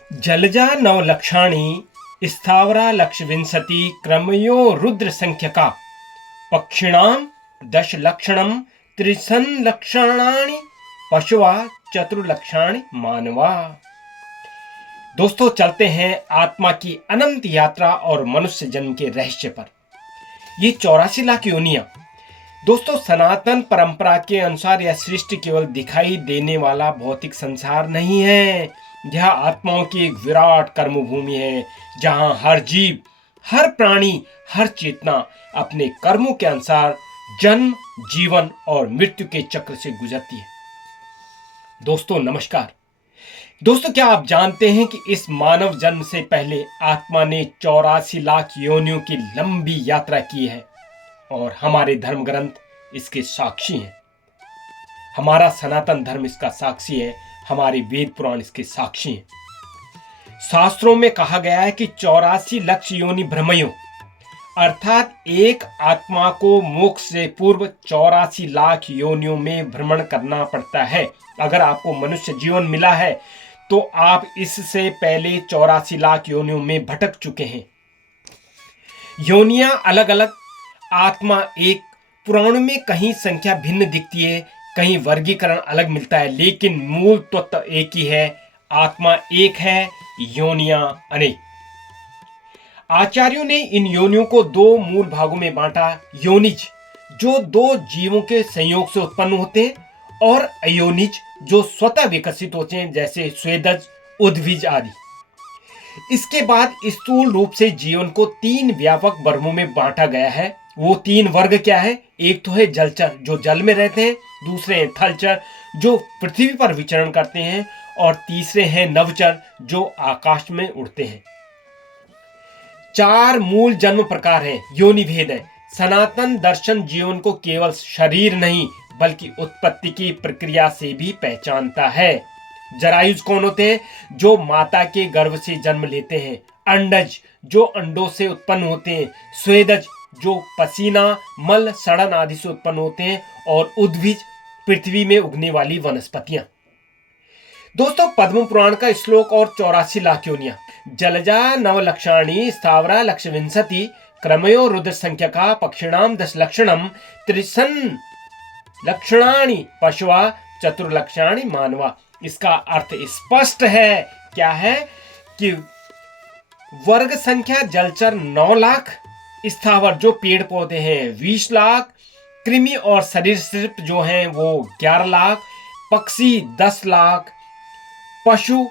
जलजा नवलक्षाणि स्थावरा लक्षविंशति क्रमयो रुद्रसंख्यका पक्षिणां दशलक्षणं त्रिसंलक्षणानि पशुवा चतुर्लक्षाणि मानवा। दोस्तों, चलते हैं आत्मा की अनंत यात्रा और मनुष्य जन्म के रहस्य पर। ये 84 लाख योनियां दोस्तों, सनातन परंपरा के अनुसार यह सृष्टि केवल दिखाई देने वाला भौतिक संसार नहीं है। यह आत्माओं की एक विराट कर्मभूमि है, जहां हर जीव, हर प्राणी, हर चेतना अपने कर्मों के अनुसार जन्म, जीवन और मृत्यु के चक्र से गुजरती है। दोस्तों नमस्कार। दोस्तों, क्या आप जानते हैं कि इस मानव जन्म से पहले आत्मा ने 84 लाख योनियों की लंबी यात्रा की है और हमारे धर्म ग्रंथ इसके साक्षी हैं। हमारा सनातन धर्म इसका साक्षी है, हमारे वेद पुराण इसके साक्षी हैं। शास्त्रों में कहा गया है कि 84 लक्ष योनि भ्रमयो, अर्थात एक आत्मा को मोक्ष से पूर्व 84 लाख योनियों में भ्रमण करना पड़ता है। अगर आपको मनुष्य जीवन मिला है तो आप इससे पहले 84 लाख योनियों में भटक चुके हैं। योनियां अलग अलग, आत्मा एक। पुराणों में कहीं संख्या भिन्न दिखती है, कहीं वर्गीकरण अलग मिलता है, लेकिन मूल तत्व एक ही है। आत्मा एक है, योनियां अनेक। आचार्यों ने इन योनियों को दो मूल भागों में बांटा। योनिज, जो दो जीवों के संयोग से उत्पन्न होते हैं, और अयोनिज, जो स्वतः विकसित होते हैं, जैसे स्वेदज, उद्भिज आदि। इसके बाद स्थूल रूप से जीवन को 3 व्यापक वर्गों में बांटा गया है। वो 3 वर्ग क्या है? एक तो है जलचर, जो जल में रहते हैं, दूसरे हैं थलचर, जो पृथ्वी पर विचरण करते हैं, और तीसरे हैं नवचर, जो आकाश में उड़ते हैं। 4 मूल जन्म प्रकार हैं, योनि भेद है। सनातन दर्शन जीवन को केवल शरीर नहीं बल्कि उत्पत्ति की प्रक्रिया से भी पहचानता है। जरायुज कौन होते हैं? जो माता के गर्भ से जन्म लेते हैं। अंडज, जो अंडों से उत्पन्न होते हैं। स्वेदज, जो पसीना, मल, सड़न आदि से उत्पन्न होते हैं। और उद्भिज, पृथ्वी में उगने वाली वनस्पतियां। दोस्तों, पद्म पुराण का श्लोक और 84 लाख योनियां। जलजा नवलक्षाणि स्थावरा लक्षविंशति क्रमयो रुद्र संख्यका पक्षिणाम दशलक्षणम त्रिसन् लक्षणानि पशुवा चतुर्लक्षाणि मानवा। इसका अर्थ स्पष्ट है। क्या है? कि वर्ग संख्या जलचर 9 लाख, स्थावर जो पेड़ पौधे हैं 20 लाख, कृमि और सरीसृप जो हैं वो 11 लाख, पक्षी 10 लाख, पशु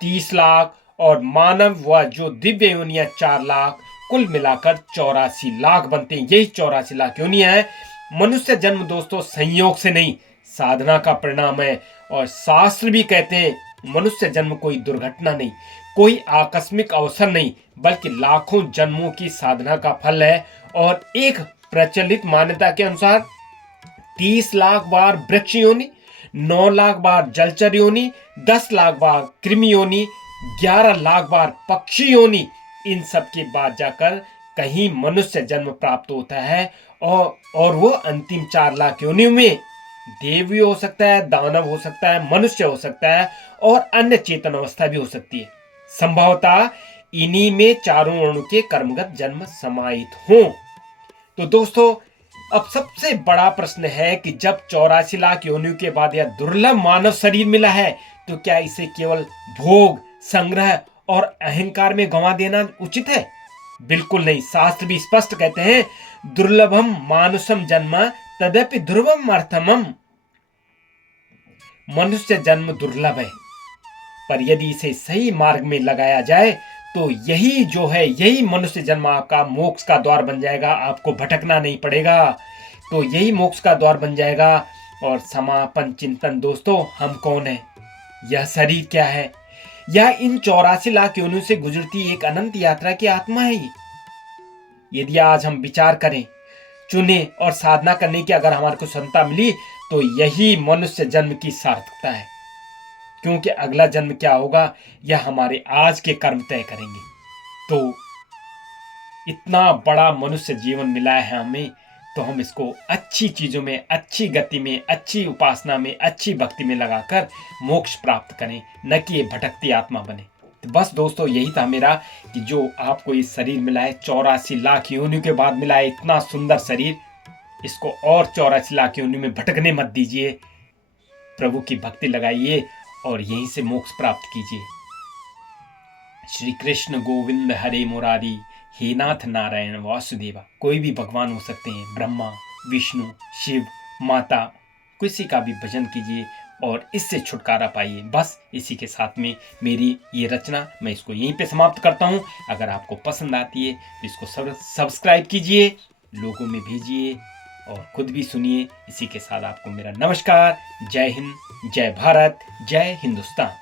30 लाख और मानव व जो दिव्य योनियां 4 लाख, कुल मिलाकर 84 लाख बनते हैं। यही 84 लाख योनियां हैं। मनुष्य जन्म दोस्तों संयोग से नहीं, साधना का परिणाम है। और शास्त्र भी कहते हैं मनुष्य जन्म कोई दुर्घटना नहीं, कोई आकस्मिक अवसर नहीं, बल्कि लाखों जन्मों की साधना का फल है। और एक प्रचलित मान्यता के अनुसार 30 लाख बार वृक्ष योनि, 9 लाख बार जलचर योनि, 10 लाख बार कृमि योनि, 11 लाख बार पक्षी योनि, इन सब के बाद जाकर कहीं मनुष्य जन्म प्राप्त होता है। और वो अंतिम 4 लाख योनियों में देव भी हो सकता है, दानव हो सकता है, मनुष्य हो सकता है और अन्य चेतन अवस्था भी हो सकती है। संभवतः इन्हीं में चारों वर्णों के कर्मगत जन्म समाहित हों। तो दोस्तों, अब सबसे बड़ा प्रश्न है कि जब 84 लाख योनियों के बाद यह दुर्लभ मानव शरीर मिला है, तो क्या इसे केवल भोग, संग्रह और अहंकार में गंवा देना उचित है? बिल्कुल नहीं। शास्त्र भी स्पष्ट कहते हैं, दुर्लभम मानुषम जन्म तदपि ध्रुवम अर्थमम। मनुष्य जन्म दुर्लभ है, पर यदि इसे सही मार्ग में लगाया जाए तो यही जो है, यही मनुष्य जन्म आपका मोक्ष का द्वार बन जाएगा। आपको भटकना नहीं पड़ेगा, तो यही मोक्ष का द्वार बन जाएगा। और समापन चिंतन दोस्तों, हम कौन है? यह शरीर क्या है? यह इन 84 लाख योनियों से गुजरती एक अनंत यात्रा की आत्मा है। यदि आज हम विचार करें, चुने और साधना करने की अगर हमारे को क्षमता मिली, तो यही मनुष्य जन्म की सार्थकता है। क्योंकि अगला जन्म क्या होगा, यह हमारे आज के कर्म तय करेंगे। तो इतना बड़ा मनुष्य जीवन मिला है हमें, तो हम इसको अच्छी चीजों में, अच्छी गति में, अच्छी उपासना में, अच्छी भक्ति में लगाकर मोक्ष प्राप्त करें, न कि ये भटकती आत्मा बने। तो बस दोस्तों यही था मेरा कि जो आपको ये शरीर मिला है 84 लाख योनियों के बाद मिला है इतना सुंदर शरीर, इसको और 84 लाख योनियों में भटकने मत दीजिए। प्रभु की भक्ति लगाइए और यहीं से मोक्ष प्राप्त कीजिए। श्री कृष्ण गोविंद हरे मुरारी, हे नाथ नारायण वासुदेवा। कोई भी भगवान हो सकते हैं, ब्रह्मा विष्णु शिव माता, किसी का भी भजन कीजिए और इससे छुटकारा पाइए। बस इसी के साथ में मेरी ये रचना मैं इसको यहीं पे समाप्त करता हूँ। अगर आपको पसंद आती है तो इसको सब्सक्राइब कीजिए, लोगों में भेजिए और खुद भी सुनिए। इसी के साथ आपको मेरा नमस्कार। जय हिंद, जय भारत, जय हिंदुस्तान।